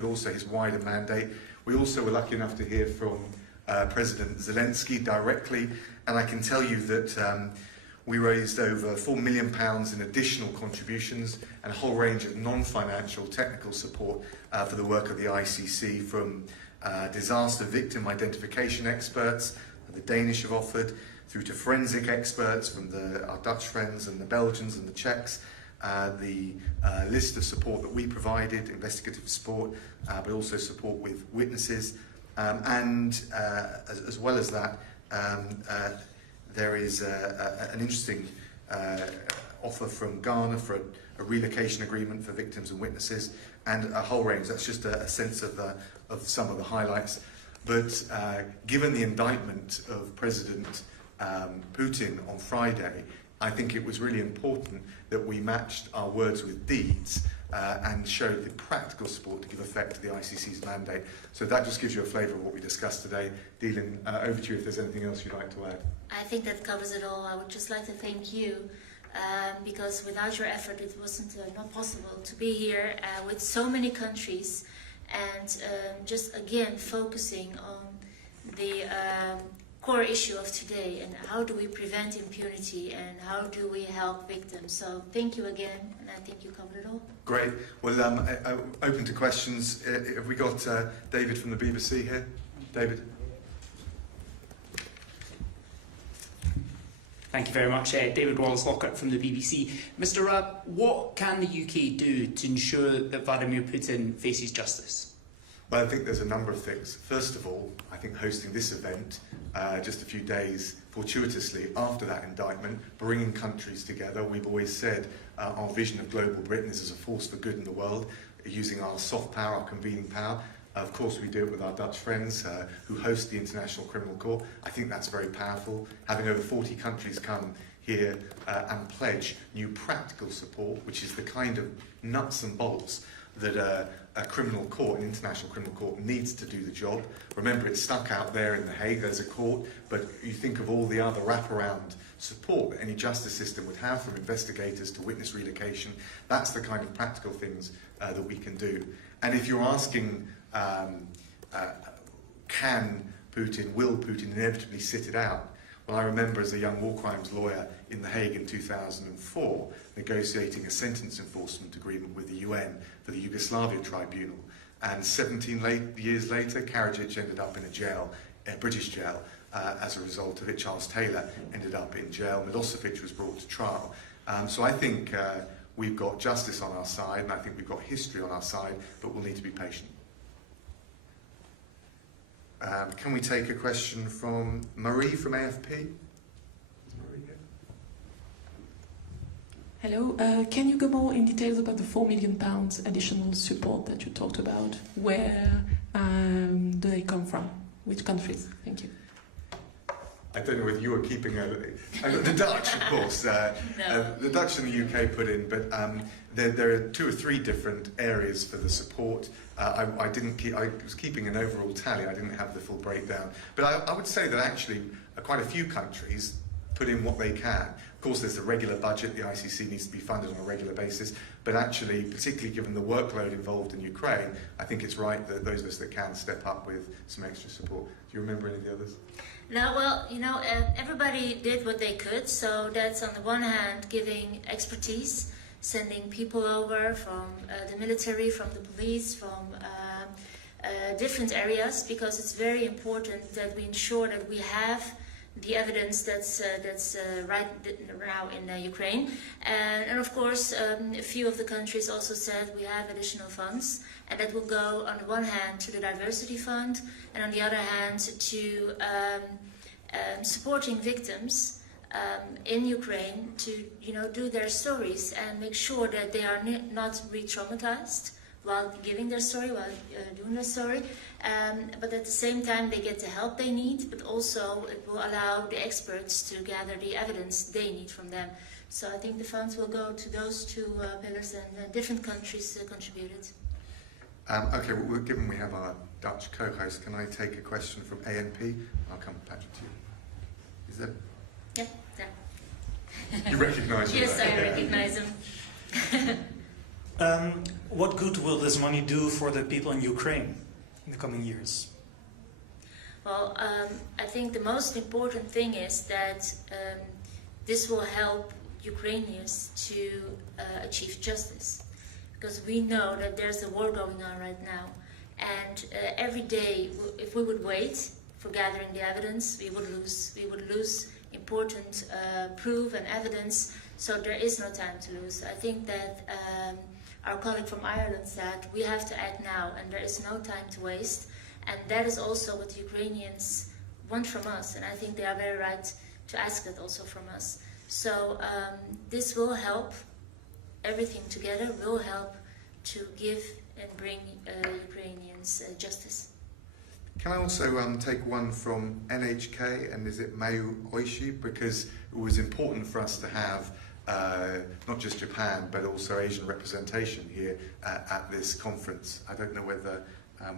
but also his wider mandate. We also were lucky enough to hear from President Zelensky directly, and I can tell you that we raised over £4 million in additional contributions and a whole range of non-financial technical support for the work of the ICC, from disaster victim identification experts, the Danish have offered, through to forensic experts from our Dutch friends and the Belgians and the Czechs, the list of support that we provided, investigative support, but also support with witnesses. And as well as that, there is an interesting offer from Ghana for a relocation agreement for victims and witnesses, and a whole range. That's just a sense of some of the highlights. But given the indictment of President Putin on Friday, I think it was really important that we matched our words with deeds and showed the practical support to give effect to the ICC's mandate. So that just gives you a flavour of what we discussed today. Dealing, over to you if there's anything else you'd like to add. I think that covers it all. I would just like to thank you, because without your effort it wasn't not possible to be here with so many countries, and just again focusing on the core issue of today, and how do we prevent impunity and how do we help victims. So thank you again, and I think you covered it all. Great. Well, open to questions. Have we got David from the BBC here? David. Thank you very much. David Wallace-Lockhart from the BBC. Mr. Raab, what can the UK do to ensure that Vladimir Putin faces justice? Well, I think there's a number of things. First of all, I think hosting this event just a few days fortuitously after that indictment, bringing countries together. We've always said our vision of global Britain is as a force for good in the world, using our soft power, our convening power. Of course, we do it with our Dutch friends who host the International Criminal Court. I think that's very powerful. Having over 40 countries come here and pledge new practical support, which is the kind of nuts and bolts that a criminal court, an international criminal court, needs to do the job. Remember, it's stuck out there in The Hague, there's a court, but you think of all the other wraparound support that any justice system would have, from investigators to witness relocation. That's the kind of practical things that we can do. And if you're asking, will Putin inevitably sit it out? Well, I remember as a young war crimes lawyer in The Hague in 2004, negotiating a sentence enforcement agreement with the UN for the Yugoslavia tribunal. And 17 years later, Karadzic ended up in a jail, a British jail, as a result of it. Charles Taylor ended up in jail. Milosevic was brought to trial. So I think we've got justice on our side, and I think we've got history on our side, but we'll need to be patient. Can we take a question from Marie from AFP? Is Marie here? Hello. Can you go more in details about the £4 million additional support that you talked about? Where do they come from? Which countries? Thank you. I don't know whether you were keeping the Dutch, of course. No. The Dutch and the UK put in, but there are 2 or 3 different areas for the support. I was keeping an overall tally. I didn't have the full breakdown, but I would say that actually quite a few countries put in what they can. Of course, there's the regular budget. The ICC needs to be funded on a regular basis, but actually, particularly given the workload involved in Ukraine, I think it's right that those of us that can step up with some extra support. Do you remember any of the others? No, well, you know, everybody did what they could, so that's on the one hand giving expertise, sending people over from the military, from the police, from different areas, because it's very important that we ensure that we have the evidence that's right now in Ukraine. And of course, a few of the countries also said we have additional funds, and that will go on the one hand to the Diversity Fund, and on the other hand to supporting victims in Ukraine to do their stories and make sure that they are not re-traumatized while giving their story, while doing their story, but at the same time they get the help they need, but also it will allow the experts to gather the evidence they need from them. So I think the funds will go to those 2 pillars, and different countries contributed. Okay, well, given we have our Dutch co-host, can I take a question from ANP? I'll come back to you. Is that? Yeah, there. You recognise him? Yes, I recognise him. What good will this money do for the people in Ukraine in the coming years? Well, I think the most important thing is that this will help Ukrainians to achieve justice, because we know that there's a war going on right now, and every day, if we would wait for gathering the evidence, we would lose important proof and evidence. So there is no time to lose. I think that our colleague from Ireland said we have to act now, and there is no time to waste. And that is also what the Ukrainians want from us, and I think they are very right to ask that also from us. So this will help, everything together will help to give and bring Ukrainians justice. Can I also take one from NHK, and is it Mayu Oishi? Because it was important for us to have not just Japan, but also Asian representation here at this conference. I don't know whether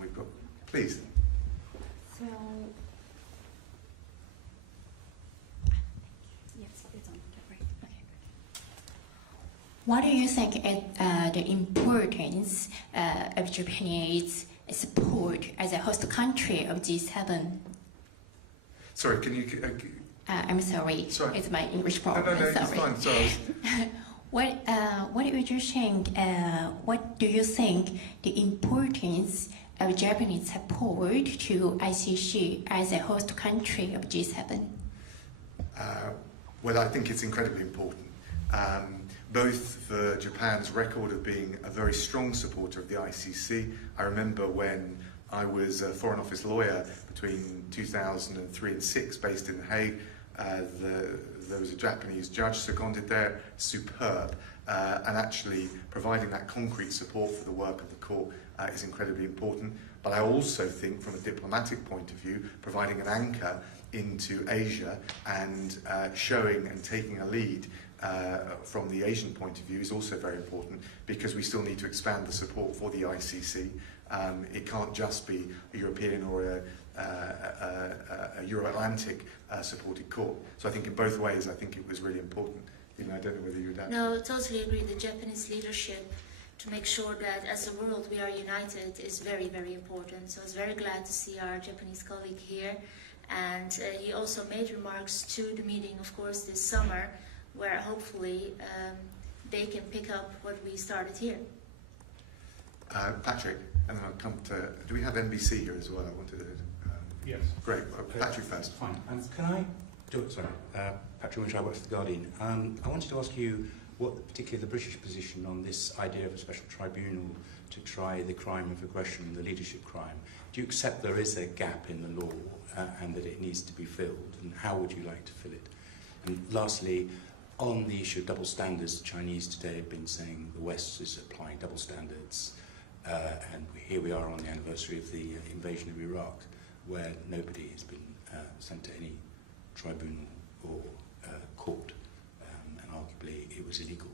we've got... Please. So, yes, it's on. Right. Okay. What do you think is the importance of Japanese support as a host country of G7? Sorry, can you... I'm sorry. It's my English problem. No, sorry. it's fine. Sorry. What do you think? What do you think the importance of Japanese support to ICC as a host country of G7? Well, I think it's incredibly important, both for Japan's record of being a very strong supporter of the ICC. I remember when I was a Foreign Office lawyer between 2003 and 2006, based in The Hague. There was a Japanese judge seconded there, superb, and actually providing that concrete support for the work of the court is incredibly important. But I also think, from a diplomatic point of view, providing an anchor into Asia and showing and taking a lead from the Asian point of view is also very important, because we still need to expand the support for the ICC. It can't just be a European or a Euro-Atlantic supported court. So I think in both ways, I think it was really important. You know, I don't know whether you would add. No, totally agree. The Japanese leadership to make sure that as a world we are united is very, very important. So I was very glad to see our Japanese colleague here. And he also made remarks to the meeting, of course, this summer, where hopefully they can pick up what we started here. Patrick, and then I'll come to... Do we have NBC here as well? I wanted to... Yes. Great. Patrick first. Fine. Can I do it? Sorry. Patrick Winch, I work for The Guardian. I wanted to ask you what particularly the British position on this idea of a special tribunal to try the crime of aggression, the leadership crime. Do you accept there is a gap in the law and that it needs to be filled? And how would you like to fill it? And lastly, on the issue of double standards, the Chinese today have been saying the West is applying double standards. And here we are on the anniversary of the invasion of Iraq, where nobody has been sent to any tribunal or court, and arguably it was illegal.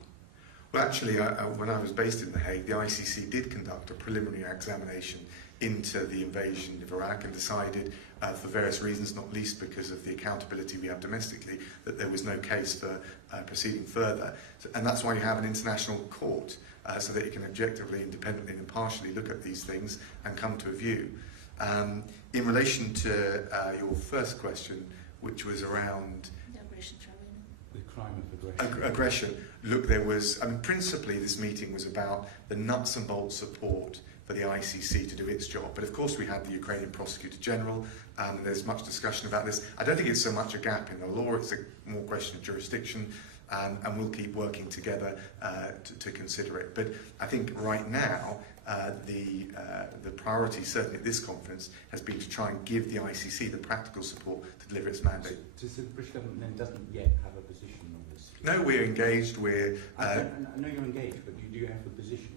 Well, actually, when I was based in The Hague, the ICC did conduct a preliminary examination into the invasion of Iraq and decided, for various reasons, not least because of the accountability we have domestically, that there was no case for proceeding further. And that's why you have an international court, so that you can objectively, independently and impartially look at these things and come to a view. In relation to your first question, which was around The aggression tribunal. The crime of aggression. aggression, look, there was, principally this meeting was about the nuts and bolts support for the ICC to do its job. But of course we had the Ukrainian Prosecutor General, and there's much discussion about this. I don't think it's so much a gap in the law, it's a more question of jurisdiction, and we'll keep working together to consider it. But I think right now, the priority, certainly at this conference, has been to try and give the ICC the practical support to deliver its mandate. Does the British government then doesn't yet have a position on this? No, we're engaged. I know you're engaged, but do you have a position?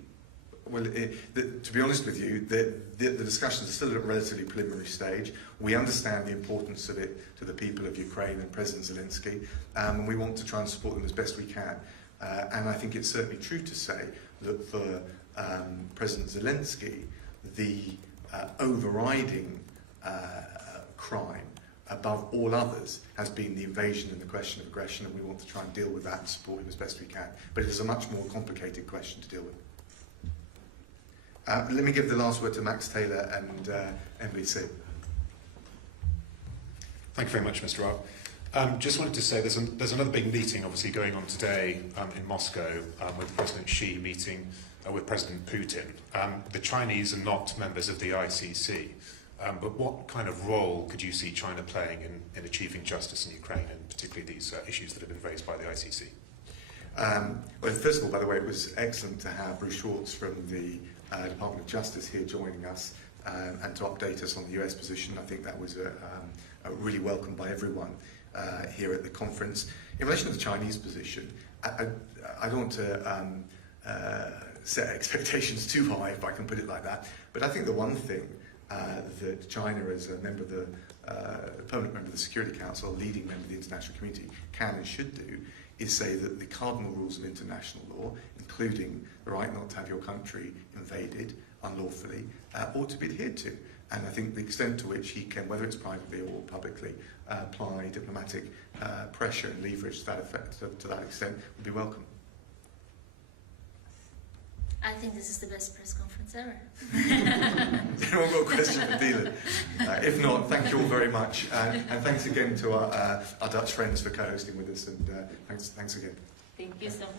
Well, to be honest with you, the discussions are still at a relatively preliminary stage. We understand the importance of it to the people of Ukraine and President Zelensky, and we want to try and support them as best we can. And I think it's certainly true to say that for President Zelensky, the overriding crime above all others has been the invasion and the question of aggression, and we want to try and deal with that and support him as best we can. But it is a much more complicated question to deal with. Let me give the last word to Max Taylor and NBC. Thank you very much, Mr. Raab. Just wanted to say there's another big meeting obviously going on today in Moscow with President Xi meeting with President Putin. The Chinese are not members of the ICC, but what kind of role could you see China playing in achieving justice in Ukraine, and particularly these issues that have been raised by the ICC? Well, first of all, by the way, it was excellent to have Bruce Schwartz from the Department of Justice here joining us and to update us on the US position. I think that was really welcomed by everyone here at the conference. In relation to the Chinese position, I don't want to set expectations too high, if I can put it like that, but I think the one thing that China, as a member of the permanent member of the Security Council, a leading member of the international community, can and should do is say that the cardinal rules of international law, including the right not to have your country invaded unlawfully, ought to be adhered to. And I think the extent to which he can, whether it's privately or publicly, apply diplomatic pressure and leverage to that effect, to that extent, would be welcome. I think this is the best press conference ever. Has anyone got a question for Dylan? If not, thank you all very much. And thanks again to our Dutch friends for co-hosting with us. And thanks again. Thank you so much.